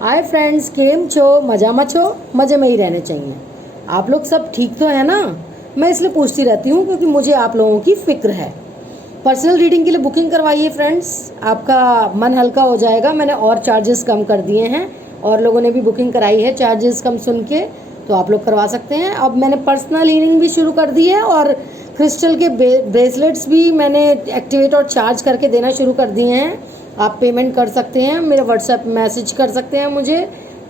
Hi friends, केम छो? मजा मत छो, मज़े में ही रहने चाहिए। आप लोग सब ठीक तो है ना? मैं इसलिए पूछती रहती हूँ क्योंकि मुझे आप लोगों की फ़िक्र है। पर्सनल रीडिंग के लिए बुकिंग करवाइए फ्रेंड्स, आपका मन हल्का हो जाएगा। मैंने और चार्जेस कम कर दिए हैं और लोगों ने भी बुकिंग कराई है चार्जेस कम सुन के, तो आप लोग करवा सकते हैं। अब मैंने पर्सनल हीलिंग भी शुरू कर दी है और क्रिस्टल के ब्रेसलेट्स भी मैंने एक्टिवेट और चार्ज करके देना शुरू कर दिए हैं। आप पेमेंट कर सकते हैं, मेरे व्हाट्सएप मैसेज कर सकते हैं मुझे,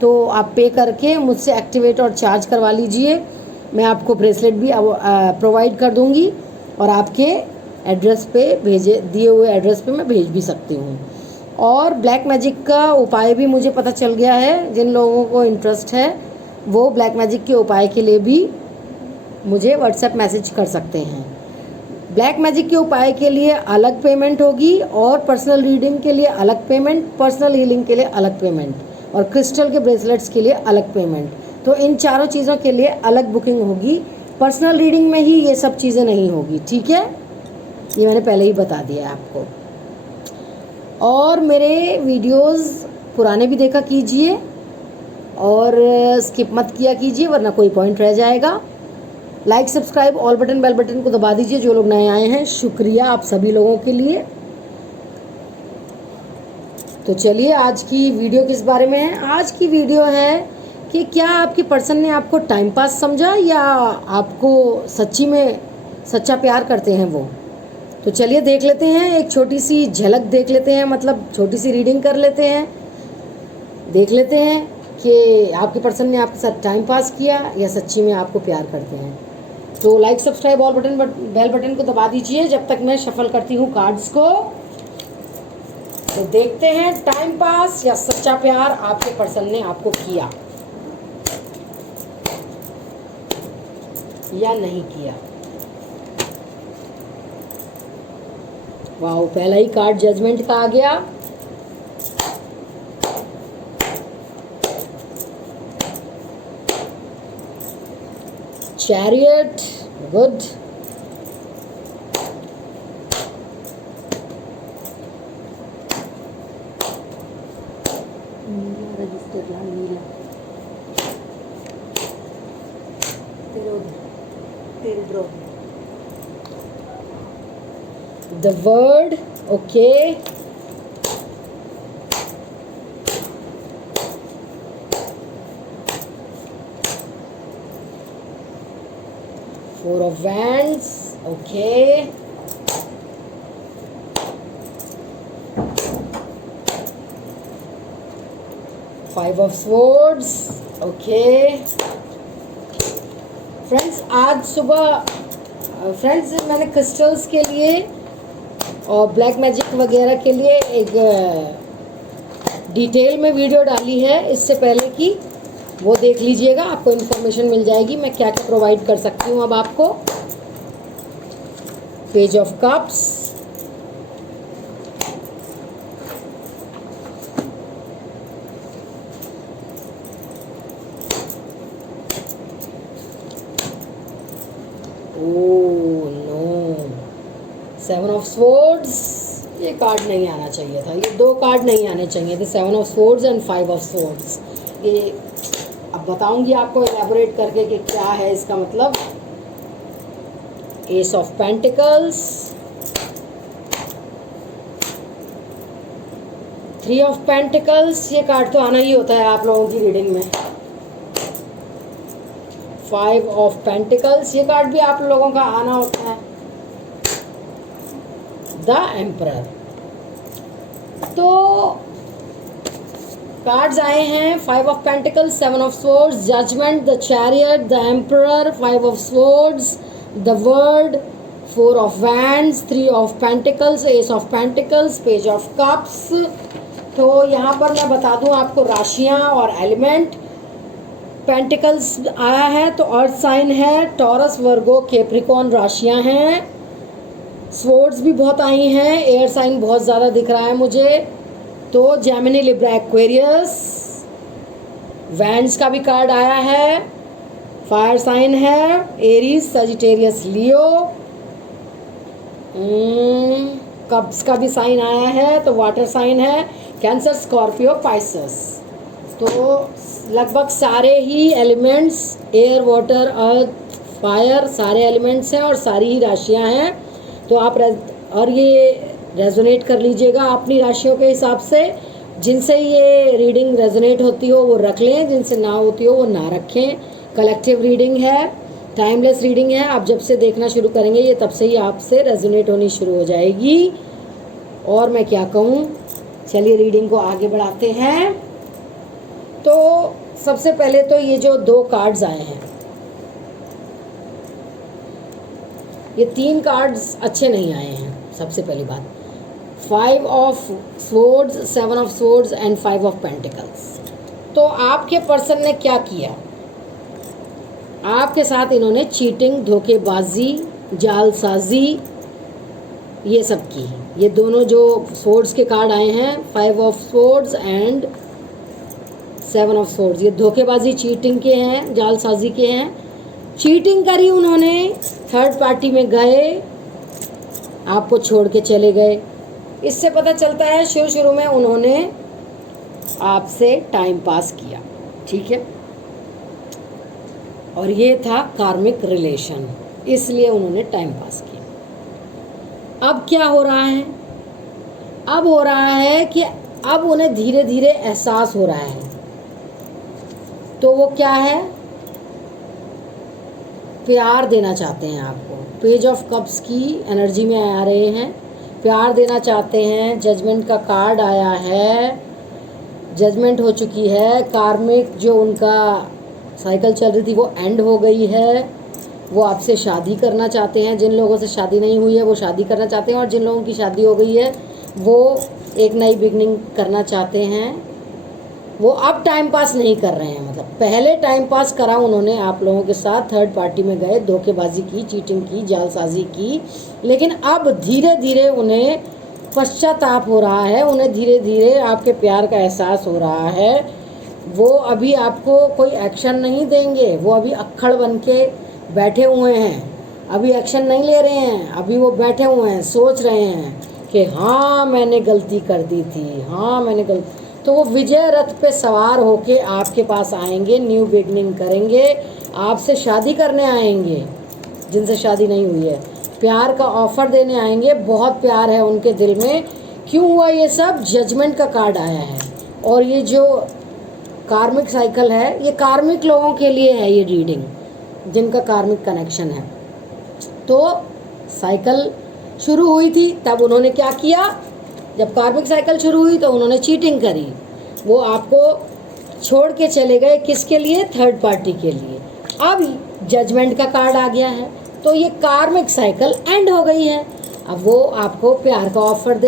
तो आप पे करके मुझसे एक्टिवेट और चार्ज करवा लीजिए। मैं आपको ब्रेसलेट भी प्रोवाइड कर दूंगी और आपके एड्रेस पे भेजे दिए हुए एड्रेस पे मैं भेज भी सकती हूँ। और ब्लैक मैजिक का उपाय भी मुझे पता चल गया है। जिन लोगों को इंटरेस्ट है वो ब्लैक मैजिक के उपाय के लिए भी मुझे व्हाट्सएप मैसेज कर सकते हैं। ब्लैक मैजिक के उपाय के लिए अलग पेमेंट होगी और पर्सनल रीडिंग के लिए अलग पेमेंट, पर्सनल हीलिंग के लिए अलग पेमेंट और क्रिस्टल के ब्रेसलेट्स के लिए अलग पेमेंट। तो इन चारों चीज़ों के लिए अलग बुकिंग होगी। पर्सनल रीडिंग में ही ये सब चीज़ें नहीं होगी, ठीक है? ये मैंने पहले ही बता दिया है आपको। और मेरे वीडियोस पुराने भी देखा कीजिए और स्किप मत किया कीजिए, वरना कोई पॉइंट रह जाएगा। Like, subscribe, all button, bell button को दबा दीजिए जो लोग नए आए हैं। शुक्रिया आप सभी लोगों के लिए। तो चलिए, आज की वीडियो किस बारे में है? आज की वीडियो है कि क्या आपके पर्सन ने आपको टाइम पास समझा या आपको सच्ची में सच्चा प्यार करते हैं वो। तो चलिए देख लेते हैं, एक छोटी सी झलक देख लेते हैं, मतलब छोटी सी रीडिंग कर लेते हैं। देख लेते हैं कि आपके पर्सन ने आपके साथ टाइम पास किया या सच्ची में आपको प्यार करते हैं। तो like, subscribe, all button, bell button को दबा दीजिए जब तक मैं शफल करती हूँ कार्ड्स को। तो देखते हैं टाइम पास या सच्चा प्यार आपके पर्सन ने आपको किया या नहीं किया। वाह, पहला ही कार्ड जजमेंट का आ गया। Chariot, good. The word, okay. Four of Wands, okay. Five of Swords, okay. Friends, आज सुबह मैंने क्रिस्टल्स के लिए और ब्लैक मैजिक वगैरह के लिए एक डिटेल में वीडियो डाली है इससे पहले की, वो देख लीजिएगा, आपको इन्फॉर्मेशन मिल जाएगी मैं क्या क्या प्रोवाइड कर सकती हूँ अब आपको। Page of cups, oh no, seven of swords. ये कार्ड नहीं आना चाहिए था, ये दो कार्ड नहीं आने चाहिए थे, seven of swords and five of swords. ये अब बताऊंगी आपको एलैबोरेट करके कि क्या है इसका मतलब। S of pentacles, three of pentacles. ये कार्ड तो आना ही होता है आप लोगों की रीडिंग में। फाइव ऑफ पेंटिकल्स, ये कार्ड भी आप लोगों का आना होता है। The emperor. तो कार्ड्स आए हैं, five of pentacles, seven of swords, judgement, the chariot, the emperor, five of swords, the world, four of wands, three of pentacles, ace of pentacles, page of cups. तो यहाँ पर मैं बता दूँ आपको राशियाँ और एलिमेंट। पेंटिकल्स आया है तो अर्थ साइन है, टॉरस, वर्गो, कैप्रिकॉर्न राशियाँ हैं। स्वॉर्ड्स भी बहुत आई हैं, एयर साइन बहुत ज़्यादा दिख रहा है मुझे, तो जेमिनी, लिब्रा, एक्वेरियस। वैंड्स का भी कार्ड आया है, फायर साइन है, एरीज, सजिटेरियस, लियो। कप्स का भी साइन आया है तो वाटर साइन है, कैंसर, स्कॉर्पियो, पाइसेस। तो लगभग सारे ही एलिमेंट्स, एयर, वाटर, अर्थ, फायर, सारे एलिमेंट्स हैं और सारी ही राशियां हैं। तो आप और ये रेजोनेट कर लीजिएगा अपनी राशियों के हिसाब से। जिनसे ये रीडिंग रेजोनेट होती हो वो रख लें, जिनसे ना होती हो वो ना रखें। कलेक्टिव रीडिंग है, टाइमलेस रीडिंग है। आप जब से देखना शुरू करेंगे ये तब से ही आपसे रेजोनेट होनी शुरू हो जाएगी। और मैं क्या कहूँ, चलिए रीडिंग को आगे बढ़ाते हैं। तो सबसे पहले तो ये जो 2 कार्ड्स आए हैं, ये 3 कार्ड्स अच्छे नहीं आए हैं। सबसे पहली बात, 5 of swords, 7 of swords and 5 of pentacles. तो आपके पर्सन ने क्या किया, आपके साथ इन्होंने चीटिंग, धोखेबाजी, जालसाजी ये सब की। ये दोनों जो स्वॉर्ड्स के कार्ड आए हैं, 5 of swords and 7 of swords, ये धोखेबाजी, चीटिंग के हैं, जालसाजी के हैं। चीटिंग करी उन्होंने, थर्ड पार्टी में गए, आपको छोड़ के चले गए। इससे पता चलता है शुरू में उन्होंने आपसे टाइम पास किया, ठीक है। और ये था कार्मिक रिलेशन, इसलिए उन्होंने टाइम पास किया। अब क्या हो रहा है, अब हो रहा है कि अब उन्हें धीरे धीरे एहसास हो रहा है। तो वो क्या है, प्यार देना चाहते हैं आपको। पेज ऑफ कप्स की एनर्जी में आ रहे हैं, प्यार देना चाहते हैं। जजमेंट का कार्ड आया है, जजमेंट हो चुकी है। कार्मिक जो उनका साइकिल चल रही थी वो एंड हो गई है। वो आपसे शादी करना चाहते हैं। जिन लोगों से शादी नहीं हुई है वो शादी करना चाहते हैं, और जिन लोगों की शादी हो गई है वो एक नई बिगनिंग करना चाहते हैं। वो अब टाइम पास नहीं कर रहे हैं, मतलब पहले टाइम पास करा उन्होंने आप लोगों के साथ, थर्ड पार्टी में गए, धोखेबाजी की, चीटिंग की, जालसाजी की। लेकिन अब धीरे धीरे उन्हें पश्चाताप हो रहा है, उन्हें धीरे धीरे आपके प्यार का एहसास हो रहा है। वो अभी आपको कोई एक्शन नहीं देंगे, वो अभी अक्खड़ बन के बैठे हुए हैं, अभी एक्शन नहीं ले रहे हैं। अभी वो बैठे हुए हैं, सोच रहे हैं कि हाँ मैंने गलती कर दी थी, हाँ मैंने गलती। तो वो विजय रथ पे सवार होके आपके पास आएंगे, न्यू बिगनिंग करेंगे, आपसे शादी करने आएंगे जिनसे शादी नहीं हुई है, प्यार का ऑफर देने आएंगे। बहुत प्यार है उनके दिल में। क्यों हुआ ये सब, जजमेंट का कार्ड आया है। और ये जो कार्मिक साइकिल है, ये कार्मिक लोगों के लिए है ये रीडिंग, जिनका कार्मिक कनेक्शन है। तो साइकिल शुरू हुई थी तब उन्होंने क्या किया, जब कार्मिक साइकिल शुरू हुई तो उन्होंने चीटिंग करी। वो आपको छोड़ के चले गए, किसके लिए, थर्ड पार्टी के लिए। अब जजमेंट का कार्ड आ गया है, तो ये कार्मिक साइकिल एंड हो गई है। अब वो आपको प्यार का ऑफर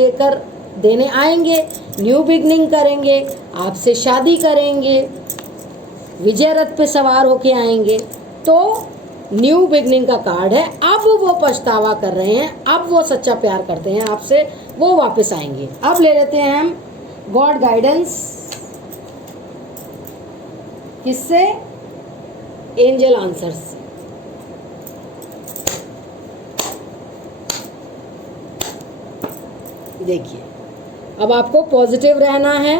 देने आएंगे, न्यू बिगनिंग करेंगे, आपसे शादी करेंगे, विजय रथ पे सवार होके आएंगे। तो न्यू बिगनिंग का कार्ड है। अब वो पछतावा कर रहे हैं, अब वो सच्चा प्यार करते हैं आपसे, वो वापस आएंगे। अब ले लेते हैं हम गॉड गाइडेंस, किससे, एंजल आंसर्स। देखिए अब आपको पॉजिटिव रहना है,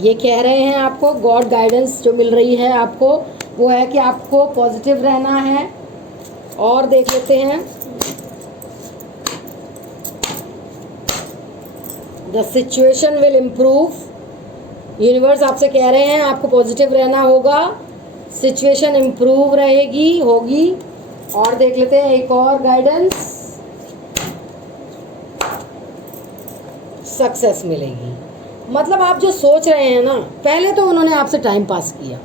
ये कह रहे हैं आपको। गॉड गाइडेंस जो मिल रही है आपको वो है कि आपको पॉजिटिव रहना है। और देख लेते हैं, the situation will improve. Universe आपसे कह रहे हैं आपको पॉजिटिव रहना होगा, सिचुएशन इम्प्रूव रहेगी, होगी। और देख लेते हैं एक और गाइडेंस, सक्सेस मिलेगी। मतलब आप जो सोच रहे हैं ना, पहले तो उन्होंने आपसे टाइम पास किया,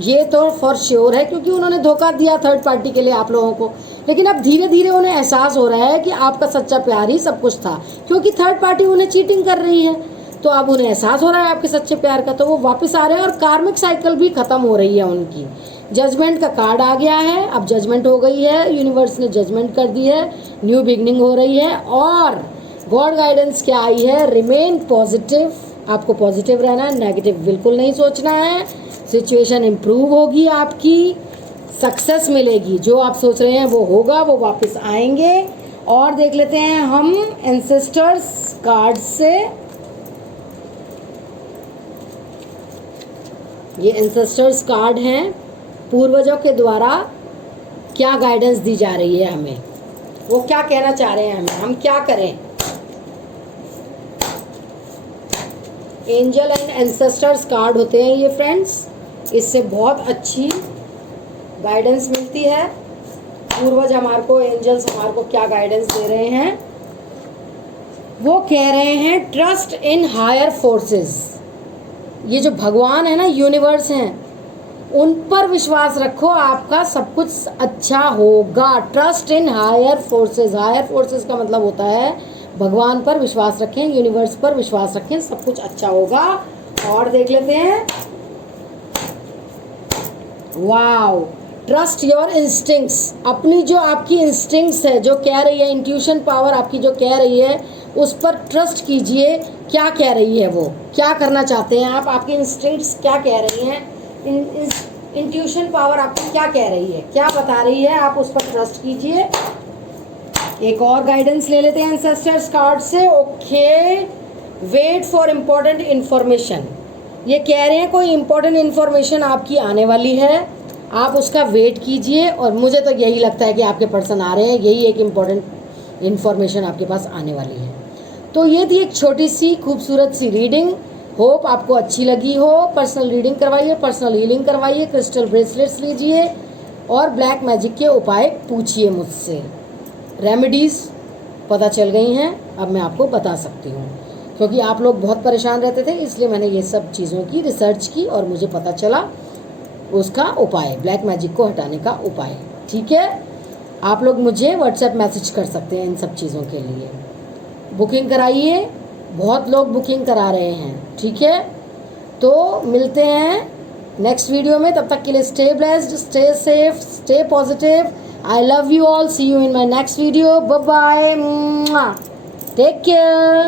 ये तो फॉर श्योर है, क्योंकि उन्होंने धोखा दिया थर्ड पार्टी के लिए आप लोगों को। लेकिन अब धीरे धीरे उन्हें एहसास हो रहा है कि आपका सच्चा प्यार ही सब कुछ था, क्योंकि थर्ड पार्टी उन्हें चीटिंग कर रही है। तो अब उन्हें एहसास हो रहा है आपके सच्चे प्यार का, तो वो वापस आ रहे हैं। और कार्मिक साइकिल भी खत्म हो रही है उनकी। जजमेंट का कार्ड आ गया है, अब जजमेंट हो गई है, यूनिवर्स ने जजमेंट कर दी है, न्यू बिगनिंग हो रही है। और गॉड गाइडेंस क्या आई है, रिमेन पॉजिटिव। आपको पॉजिटिव रहना है, नेगेटिव बिल्कुल नहीं सोचना है। सिचुएशन इम्प्रूव होगी, आपकी सक्सेस मिलेगी, जो आप सोच रहे हैं वो होगा, वो वापस आएंगे। और देख लेते हैं हम एंसेस्टर्स कार्ड से, ये एंसेस्टर्स कार्ड हैं, पूर्वजों के द्वारा क्या गाइडेंस दी जा रही है हमें, वो क्या कहना चाह रहे हैं हमें, हम क्या करें। एंजल एंड एंसेस्टर्स कार्ड होते हैं ये फ्रेंड्स, इससे बहुत अच्छी गाइडेंस मिलती है। पूर्वज हमारे को, एंजल्स हमारे को क्या गाइडेंस दे रहे हैं, वो कह रहे हैं ट्रस्ट इन हायर फोर्सेस। ये जो भगवान है ना, यूनिवर्स हैं, उन पर विश्वास रखो, आपका सब कुछ अच्छा होगा। Trust in higher forces, higher forces का मतलब होता है भगवान पर विश्वास रखें, यूनिवर्स पर विश्वास रखें, सब कुछ अच्छा होगा। और देख लेते हैं, वाओ, ट्रस्ट योर इंस्टिंक्ट्स। अपनी जो आपकी इंस्टिंक्ट्स है, जो कह रही है, इंट्यूशन पावर आपकी जो कह रही है, उस पर ट्रस्ट कीजिए। क्या कह रही है, वो क्या करना चाहते हैं आप, आपकी इंस्टिंक्ट्स क्या कह रही हैं, इंट्यूशन पावर आपकी क्या कह रही है, क्या बता रही है, आप उस पर ट्रस्ट कीजिए। एक और गाइडेंस ले लेते हैं एंसेस्टर्स कार्ड से। Okay, wait for important information. ये कह रहे हैं कोई इम्पोर्टेंट इन्फॉर्मेशन आपकी आने वाली है, आप उसका वेट कीजिए। और मुझे तो यही लगता है कि आपके पर्सन आ रहे हैं, यही एक इम्पोर्टेंट इन्फॉर्मेशन आपके पास आने वाली है। तो ये थी एक छोटी सी खूबसूरत सी रीडिंग, होप आपको अच्छी लगी हो। पर्सनल रीडिंग करवाइए, पर्सनल हीलिंग करवाइए, क्रिस्टल ब्रेसलेट्स लीजिए और ब्लैक मैजिक के उपाय पूछिए मुझसे। रेमेडीज़ पता चल गई हैं, अब मैं आपको बता सकती हूँ, क्योंकि आप लोग बहुत परेशान रहते थे, इसलिए मैंने ये सब चीज़ों की रिसर्च की और मुझे पता चला उसका उपाय, ब्लैक मैजिक को हटाने का उपाय। ठीक है, आप लोग मुझे व्हाट्सएप मैसेज कर सकते हैं इन सब चीज़ों के लिए। बुकिंग कराइए, बहुत लोग बुकिंग करा रहे हैं। ठीक है, तो मिलते हैं नेक्स्ट वीडियो में, तब तक के लिए stay blessed, stay safe, stay positive. I love you all. See you in my next video. Bye bye. Take care.